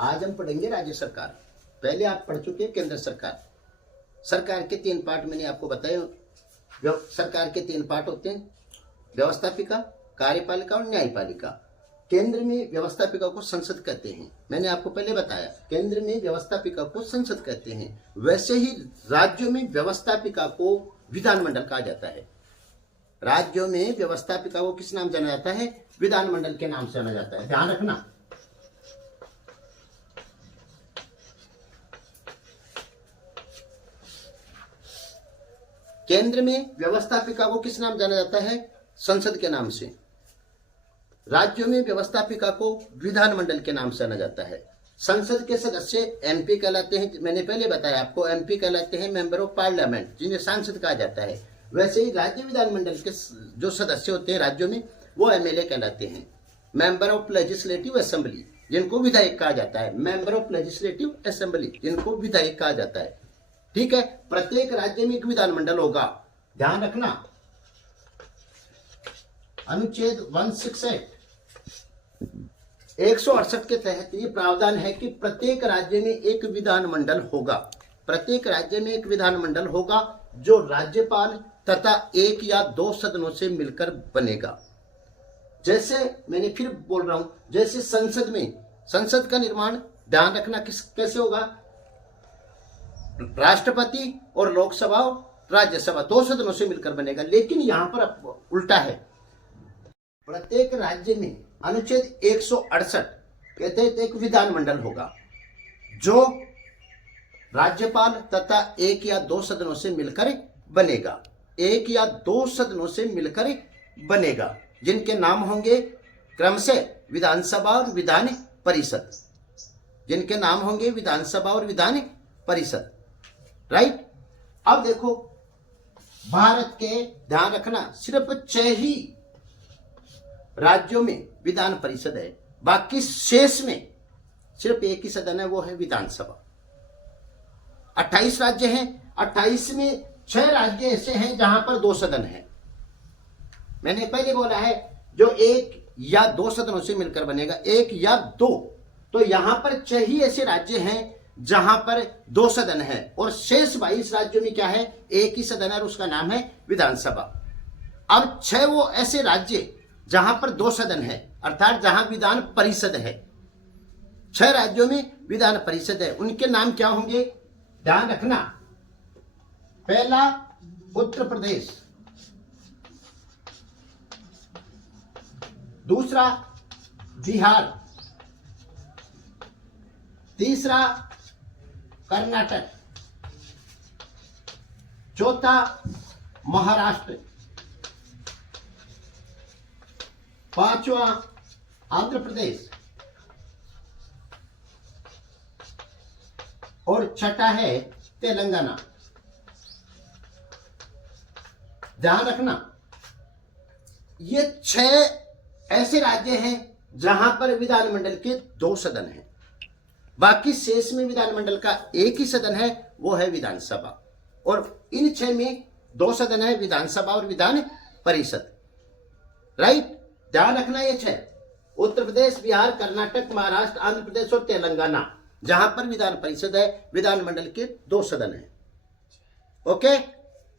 आज हम पढ़ेंगे राज्य सरकार। पहले आप पढ़ चुके हैं केंद्र सरकार। सरकार के 3 पार्ट मैंने आपको बताया। सरकार के 3 पार्ट होते हैं, व्यवस्थापिका, कार्यपालिका और न्यायपालिका। केंद्र में व्यवस्थापिका को संसद कहते हैं, मैंने आपको पहले बताया। केंद्र में व्यवस्थापिका को संसद कहते हैं। वैसे ही राज्यों में व्यवस्थापिका को विधानमंडल कहा जाता है। राज्यों में व्यवस्थापिका को किस नाम जाना जाता है? विधानमंडल के नाम से जाना जाता है, ध्यान रखना। केंद्र में व्यवस्थापिका को किस नाम जाना जाता है? संसद के नाम से। राज्यों में व्यवस्थापिका को विधानमंडल के नाम से जाना जाता है। संसद के सदस्य एमपी कहलाते हैं, मैंने पहले बताया आपको। एमपी कहलाते हैं मेंबर ऑफ पार्लियामेंट, जिन्हें सांसद कहा जाता है। वैसे ही राज्य विधानमंडल के जो सदस्य होते हैं राज्यों में, वो एमएलए कहलाते हैं, मेंबर ऑफ लेजिस्लेटिव असेंबली, जिनको विधायक कहा जाता है। मेंबर ऑफ लेजिस्लेटिव असेंबली, जिनको विधायक कहा जाता है। ठीक है, प्रत्येक राज्य में एक विधानमंडल होगा, ध्यान रखना। अनुच्छेद 168 के तहत ये प्रावधान है कि प्रत्येक राज्य में एक विधानमंडल होगा। प्रत्येक राज्य में एक विधानमंडल होगा जो राज्यपाल तथा 1 या 2 सदनों से मिलकर बनेगा। जैसे मैंने फिर बोल रहा हूं, जैसे संसद में, संसद का निर्माण ध्यान रखना कैसे होगा? राष्ट्रपति और लोकसभा और राज्यसभा 2 सदनों से मिलकर बनेगा। लेकिन यहां पर उल्टा है। प्रत्येक राज्य में अनुच्छेद 168 कहते हैं एक विधानमंडल होगा जो राज्यपाल तथा 1 या 2 सदनों से मिलकर बनेगा। 1 या 2 सदनों से मिलकर बनेगा, जिनके नाम होंगे क्रमशः विधानसभा और विधान परिषद। जिनके नाम होंगे विधानसभा और विधान परिषद। राइट। अब देखो, भारत के, ध्यान रखना, सिर्फ 6 ही राज्यों में विधान परिषद है। बाकी शेष में सिर्फ 1 ही सदन है, वो है विधानसभा। 28 राज्य हैं, 28 में 6 राज्य ऐसे हैं जहां पर 2 सदन हैं। मैंने पहले बोला है जो 1 या 2 सदनों से मिलकर बनेगा, 1 या 2। तो यहां पर 6 ही ऐसे राज्य हैं जहां पर 2 सदन है, और शेष 22 राज्यों में क्या है? 1 ही सदन है, और उसका नाम है विधानसभा। अब 6 वो ऐसे राज्य जहां पर 2 सदन है, अर्थात जहां विधान परिषद है। 6 राज्यों में विधान परिषद है, उनके नाम क्या होंगे? ध्यान रखना। पहला उत्तर प्रदेश, दूसरा बिहार, तीसरा कर्नाटक, चौथा महाराष्ट्र, 5वां आंध्र प्रदेश, और छठा है तेलंगाना। ध्यान रखना, ये 6 ऐसे राज्य हैं जहां पर विधानमंडल के 2 सदन हैं। बाकी शेष में विधानमंडल का 1 ही सदन है, वो है विधानसभा। और इन 6 में 2 सदन है, विधानसभा और विधान परिषद। राइट, ध्यान रखना। ये 6, उत्तर प्रदेश, बिहार, कर्नाटक, महाराष्ट्र, आंध्र प्रदेश और तेलंगाना, जहां पर विधान परिषद है, विधानमंडल के 2 सदन है। ओके।